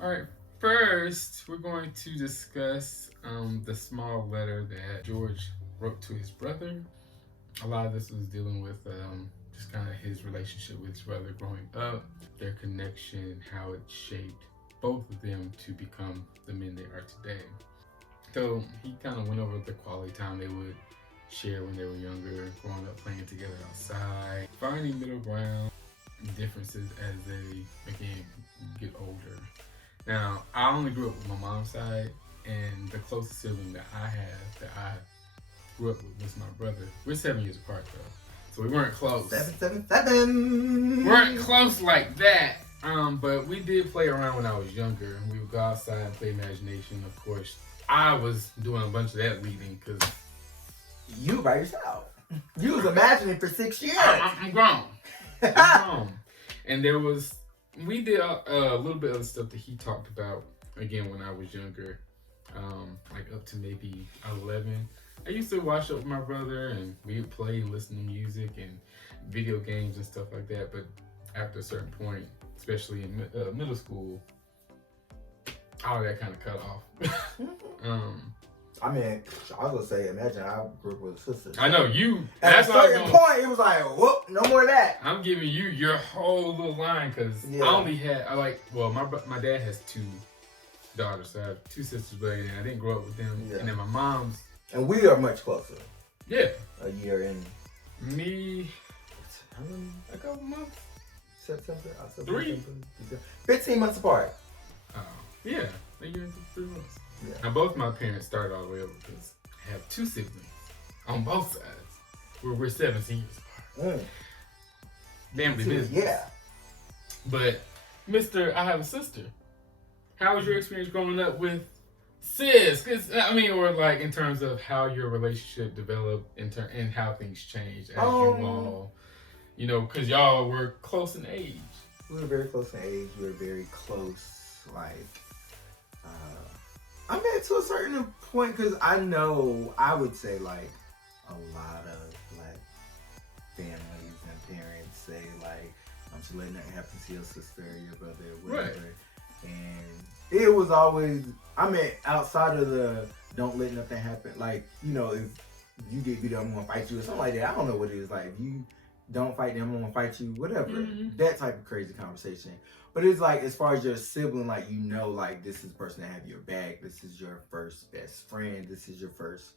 All right, first we're going to discuss the small letter that George wrote to his brother. A lot of this was dealing with just kind of his relationship with his brother growing up, their connection, how it shaped both of them to become the men they are today. So he kind of went over the quality time they would share when they were younger, growing up playing together outside, finding middle ground, differences as they again get older. Now, I only grew up with my mom's side, and the closest sibling that I have that I grew up with was my brother. We're 7 years apart though, so we weren't close. 777. We weren't close like that. But we did play around when I was younger. We would go outside and play imagination. Of course, I was doing a bunch of that leading because you by yourself. You was imagining for 6 years. I'm grown. I'm grown. And we did a little bit of the stuff that he talked about again when I was younger, like up to maybe 11. I used to watch up with my brother, and we would play and listen to music and video games and stuff like that. But after a certain point, especially in middle school, all that kind of cut off. I mean, I was gonna say, imagine I grew up with a sister. I know you. At a certain point, it was like, whoop, no more of that. I'm giving you your whole little line because I only had, my dad has 2 daughters, so I have 2 sisters, but I didn't grow up with them. Yeah. And then my mom's. And we are much closer. Yeah. A year in. Me, a couple months. September, October, 3. 15 months apart. Oh, yeah. A year and 3 months. Yeah. Now, both my parents started all the way over because I have 2 siblings on both sides. We're 17 years apart. Family business. Yeah. But, I have a sister. How was your experience growing up with sis? Or like in terms of how your relationship developed and how things changed as you all, because y'all were close in age. We were very close in age. We were very close, I mean, to a certain point, because I would say, like, a lot of Black families and parents say, like, I'm just letting nothing happen to your sister or your brother or whatever. Right. And it was always, outside of the don't let nothing happen, like, if you get beat up, I'm going to fight you or something like that. I don't know what it is. Like, if you don't fight them, I'm going to fight you, whatever. Mm-hmm. That type of crazy conversation. But it's like, as far as your sibling, like, like, this is the person that have your back. This is your first best friend. This is your first,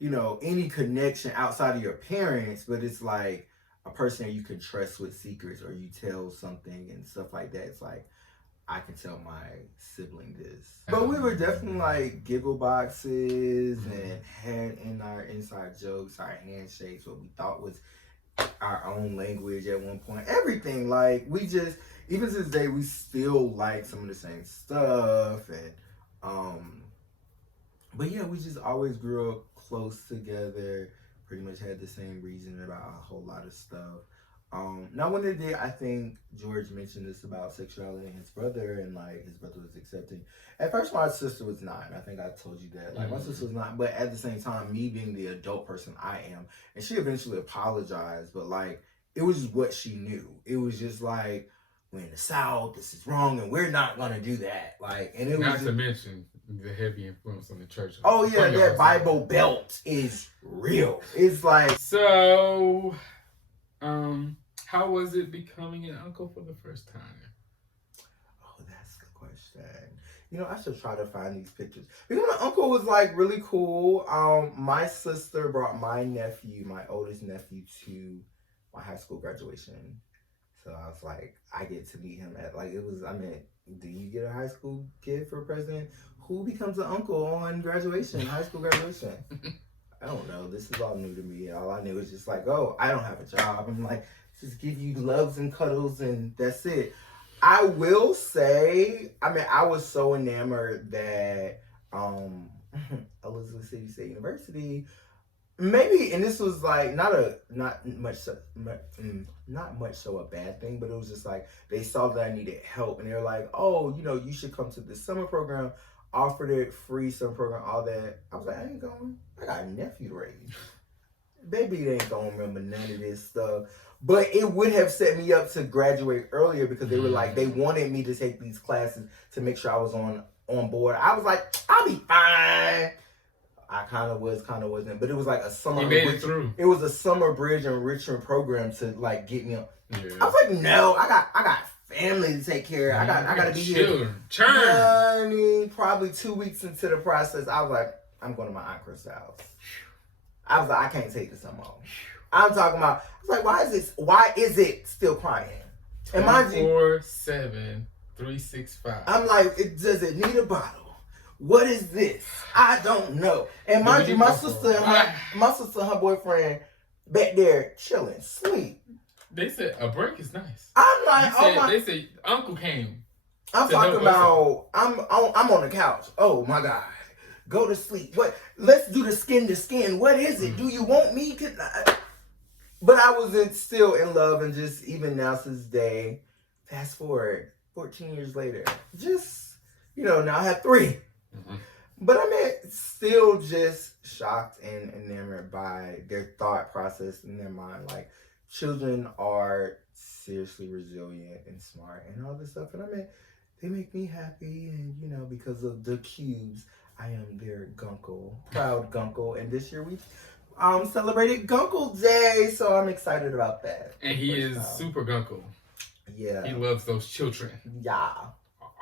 any connection outside of your parents. But it's like a person that you can trust with secrets, or you tell something and stuff like that. It's like, I can tell my sibling this. But we were definitely like giggle boxes and had in our inside jokes, our handshakes, what we thought was our own language at one point. Everything, like, we just, even to this day, we still like some of the same stuff. And but yeah, we just always grew up close together, pretty much had the same reason about a whole lot of stuff. Now when they did, I think George mentioned this about sexuality in his brother, and like his brother was accepting. At first my sister was not. I think I told you that. Like, my sister was not, but at the same time, me being the adult person I am, and she eventually apologized, but like, it was just what she knew. It was just like, we're in the South, this is wrong, and we're not gonna do that. Like, and it was not to mention the heavy influence on the church. Oh yeah, that Bible Belt is real. It's like, so how was it becoming an uncle for the first time? Oh, that's the question. I should try to find these pictures. Because my uncle was like really cool. My sister brought my oldest nephew, to my high school graduation. So I was like, I get to meet him at, like, do you get a high school kid for president? Who becomes an uncle on graduation, high school graduation? I don't know. This is all new to me. All I knew was just like, oh, I don't have a job. I'm like, just give you loves and cuddles and that's it. I will say, I was so enamored that Elizabeth City State University, maybe, and this was like not much so a bad thing, but it was just like they saw that I needed help, and they were like, oh, you should come to this summer program. Offered it, free summer program, all that. I was like, I ain't going. I got a nephew to raise. baby ain't gonna remember none of this stuff. But it would have set me up to graduate earlier because they were like, they wanted me to take these classes to make sure I was on board. I was like, I'll be fine. I kind of was, kind of wasn't. But it was like a summer. You made it through. It was a summer bridge enrichment program to like get me on. Yeah. I was like, no, I got family to take care of. I gotta be here. Honey, probably 2 weeks into the process, I was like, I'm going to my Aunt Chris' house. I was like, I can't take this no more. I'm talking about, I was like, why is it still crying? And mind you, 24/7, 365. I'm like, does it need a bottle? What is this? I don't know. And mind you, my sister and her boyfriend back there chilling, sleep. They said a break is nice. I'm like, They said Uncle came. I'm talking about, I'm on the couch. Oh my God. Go to sleep. What? Let's do the skin to skin. What is it? Do you want me? But I wasn't still in love, and just even now to this day, fast forward 14 years later, just, now I have 3. Mm-hmm. But I mean, still just shocked and enamored by their thought process in their mind. Like, children are seriously resilient and smart and all this stuff. And I mean, they make me happy, and because of the cubes, I am their gunkle, proud gunkle. And this year we celebrated Gunkle Day, so I'm excited about that. And he is super gunkle. Yeah. He loves those children. Yeah.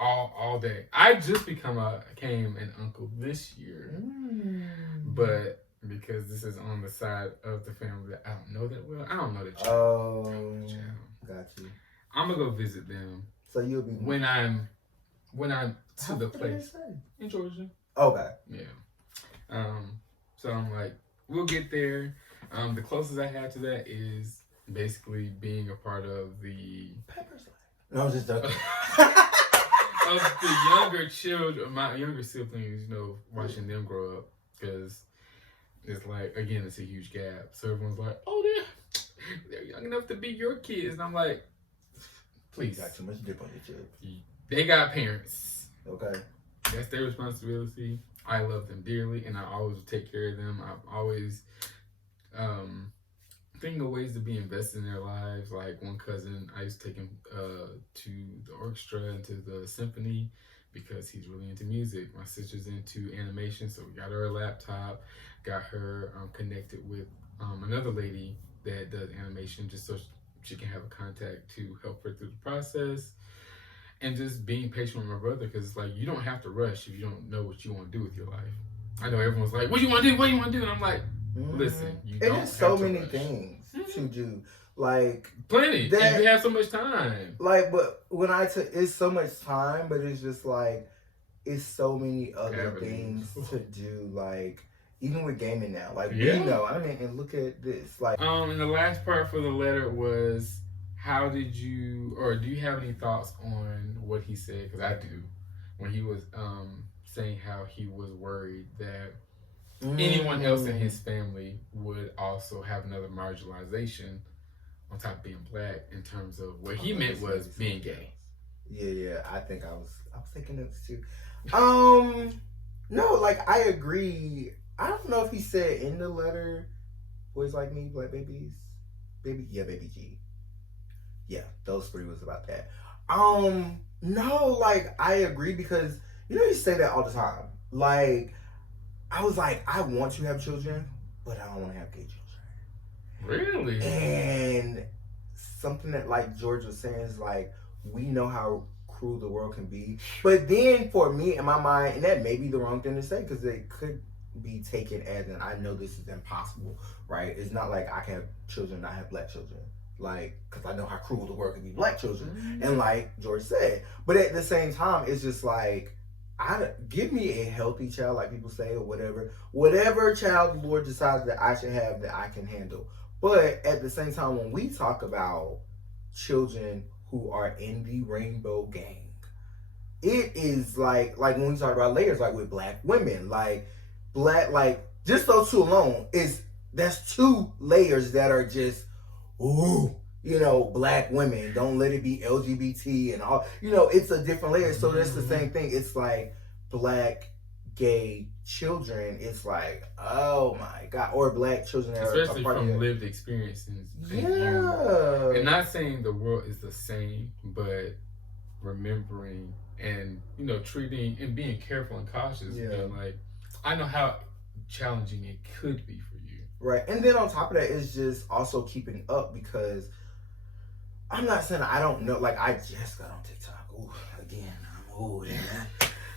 All day. I just became an uncle this year. But because this is on the side of the family that I don't know that well. I don't know the child. Oh, got you. I'm gonna go visit them. So you'll be when I'm to the place in Georgia. Okay. Yeah. So I'm like, we'll get there. The closest I have to that is basically being a part of the Pepper's Life. No, I'm just joking. Of the younger children, my younger siblings, watching them grow up, because it's like, again, it's a huge gap. So everyone's like, oh, they're young enough to be your kids, and I'm like, please. You got too much dip on your chip. They got parents. Okay. That's their responsibility. I love them dearly, and I always will take care of them. I'm always thinking of ways to be invested in their lives. Like one cousin, I used to take him to the orchestra and to the symphony because he's really into music. My sister's into animation, so we got her a laptop, got her connected with another lady that does animation just so she can have a contact to help her through the process. And just being patient with my brother, because it's like, you don't have to rush if you don't know what you want to do with your life. I know everyone's like, what do you want to do? What do you want to do? And I'm like, listen, you don't have to rush. There's so many things to do. Like, plenty. And you have so much time. Like, but when it's so much time, but it's just like, it's so many other things to do. Like, even with gaming now. Like, and look at this. Like, and the last part for the letter was, how did you, or do you have any thoughts on what he said? Because I do. When he was saying how he was worried that anyone else in his family would also have another marginalization on top of being black, in terms of what he meant was being gay. Yeah. I think I was thinking this too. No, like, I agree. I don't know if he said in the letter, boys like me, black babies. Baby G. Yeah, those 3 was about that. No, like, I agree, because, you say that all the time. Like, I was like, I want to have children, but I don't want to have gay children. Really? And something that, like George was saying, is like, we know how cruel the world can be. But then for me, in my mind, and that may be the wrong thing to say, because it could be taken as, and I know this is impossible, right? It's not like I can have children, not have black children. Like, because I know how cruel the world can be black children. And like George said. But at the same time, it's just like, give me a healthy child, like people say, or whatever. Whatever child the Lord decides that I should have, that I can handle. But at the same time, when we talk about children who are in the rainbow gang, it is like when we talk about layers, like with black women, just those 2 alone, that's 2 layers that are just, ooh, black women. Don't let it be LGBT and all. It's a different layer. So that's the same thing. It's like black gay children, it's like, oh my God, or black children that especially are from lived experiences. Yeah. And not saying the world is the same, but remembering and treating and being careful and cautious. Yeah. And like, I know how challenging it could be for you. Right. And then on top of that, it's just also keeping up, because I'm not saying I don't know. Like, I just got on TikTok. Ooh, again, I'm old.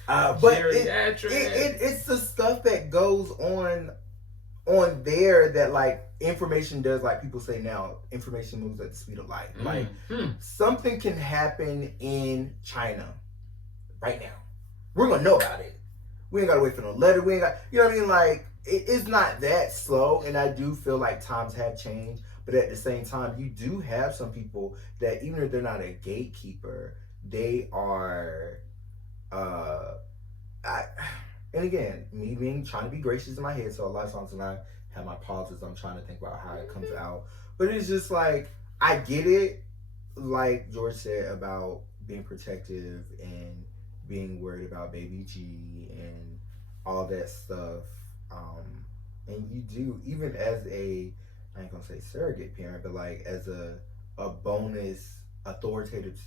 But it's the stuff that goes on there that, like, information does, like people say now, information moves at the speed of light. Like, something can happen in China right now. We're going to know about it. We ain't got to wait for no letter. We ain't got, you know what I mean? Like, it's not that slow. And I do feel like times have changed. But at the same time, you do have some people that, even if they're not a gatekeeper, they are, and again, me being trying to be gracious in my head, so a lot of times when I have my pauses, I'm trying to think about how it comes out. But it's just like, I get it, like George said, about being protective and being worried about baby G and all that stuff. And you do, even as a, I ain't gonna say surrogate parent, but like as a bonus authoritative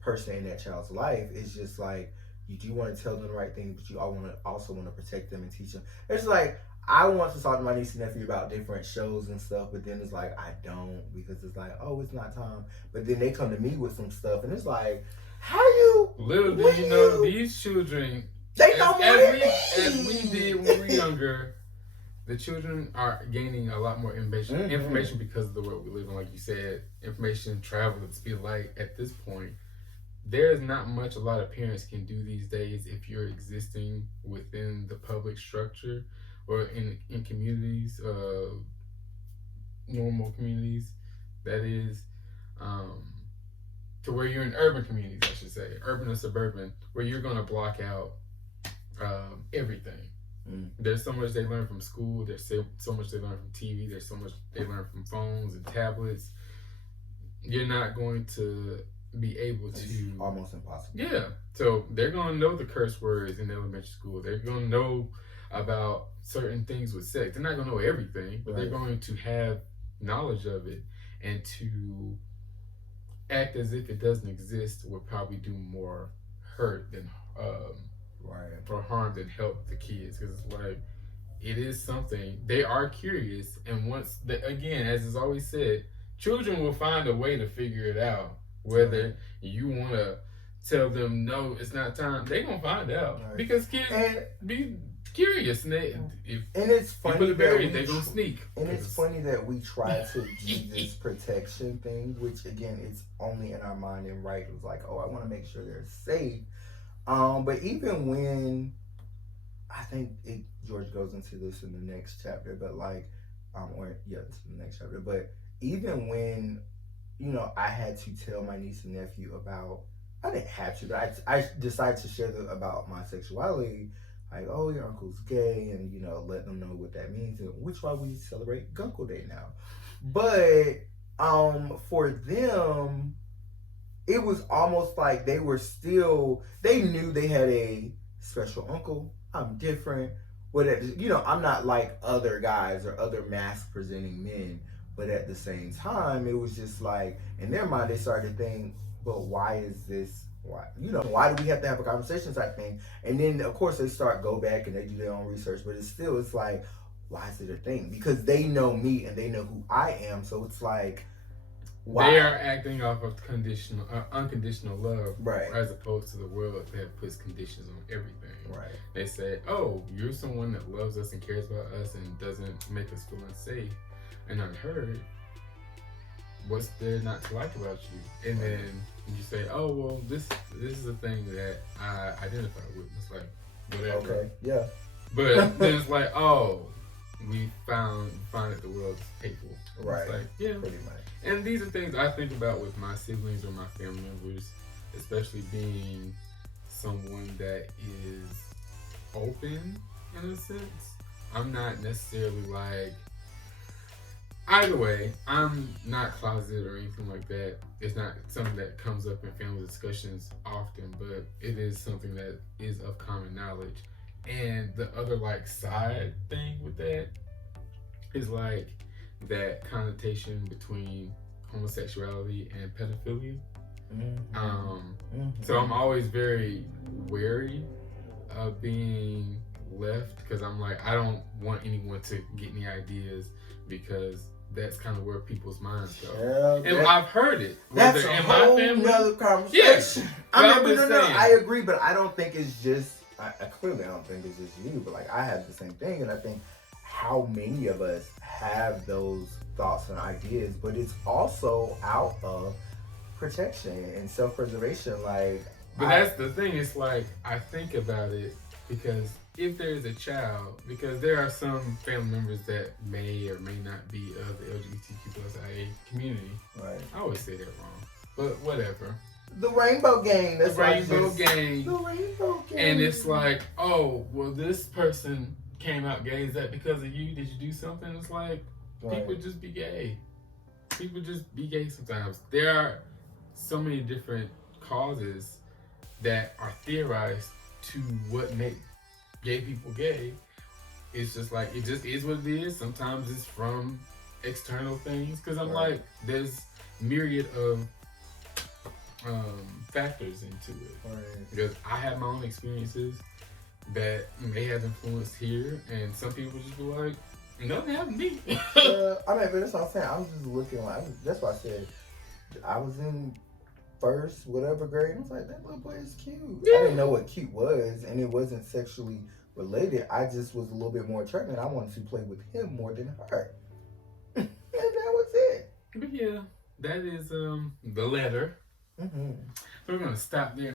person in that child's life, it's just like, you do want to tell them the right thing, but you also want to protect them and teach them. It's like, I want to talk to my niece and nephew about different shows and stuff, but then it's like, I don't, because it's like, oh, it's not time. But then they come to me with some stuff, and it's like, how you? Little do you know, these children, they know more than me. As we did when we were younger, the children are gaining a lot more information because of the world we live in. Like you said, information travels at the speed of light. At this point, there's not much a lot of parents can do these days if you're existing within the public structure or in communities, normal communities, that is, to where you're in urban communities, I should say, urban and suburban, where you're going to block out everything. There's so much they learn from school. There's so much they learn from TV. There's so much they learn from phones and tablets. You're not going to be able to. It's almost impossible. Yeah. So they're going to know the curse words in elementary school. They're going to know about certain things with sex. They're not going to know everything, but they're going to have knowledge of it. And to act as if it doesn't exist would probably do more hurt than or harm than help the kids, because it's like, it is something they are curious, and once again, as is always said, children will find a way to figure it out. Whether you want to tell them no, it's not time, they gonna find out, because kids be curious, and it's funny that they gonna sneak. And it's funny that we try to do this protection thing, which again, it's only in our mind, and right, it was like, oh, I want to make sure they're safe. But even when, I think George goes into this in the next chapter, but like, it's the next chapter. But even when, I had to tell my niece and nephew about, I didn't have to, but I decided to share about my sexuality. Like, oh, your uncle's gay, and let them know what that means, which is why we celebrate Gunkle Day now. But for them, it was almost like they knew they had a special uncle. I'm different. But I'm not like other guys or other mask presenting men. But at the same time, it was just like, in their mind, they started to think, but why is this? Why do we have to have a conversation type thing? And then, of course, they go back and they do their own research. But it's like, why is it a thing? Because they know me and they know who I am. So it's like, why? They are acting off of unconditional love, right? As opposed to the world that puts conditions on everything. Right. They say, "Oh, you're someone that loves us and cares about us and doesn't make us feel unsafe and unheard. What's there not to like about you?" And then you say, "Oh, well, this is a thing that I identify with." It's like, whatever. Okay. Yeah. But then it's like, oh, we find that the world's hateful. Right. It's like, yeah. Pretty much. And these are things I think about with my siblings or my family members, especially being someone that is open in a sense. I'm not necessarily like, either way, I'm not closeted or anything like that. It's not something that comes up in family discussions often, but it is something that is of common knowledge. And the other like side thing with that is like that connotation between homosexuality and pedophilia. So I'm always very wary of being left because I'm like, I don't want anyone to get any ideas because that's kind of where people's minds go. And I've heard it. That's a whole nother conversation. Yes. I mean, no, I agree, but I don't think it's just, I clearly don't think it's just you, but like I have the same thing, and I think how many of us have those thoughts and ideas, but it's also out of protection and self-preservation. Like, but that's the thing. It's like I think about it because if there's a child, because there are some family members that may or may not be of the LGBTQIA community. Right. I always say that wrong, but whatever. The rainbow gang. That's the rainbow gang. The rainbow gang. And it's like, oh, well, this person came out gay. Is that because of you? Did you do something? It's like, people just be gay. People just be gay sometimes. There are so many different causes that are theorized to what make gay people gay. It's just like, it just is what it is. Sometimes it's from external things. Because I'm like, there's myriad of factors into it. Because I have my own experiences that may have influenced here, and some people just be like, nothing happened to me. I mean, but that's what I'm saying. I was just looking like, that's why I said I was in first whatever grade. I was like, that little boy is cute. Yeah. I didn't know what cute was, and it wasn't sexually related. I just was a little bit more attracted. I wanted to play with him more than her. And that was it. But yeah, that is the letter. So we're gonna stop there.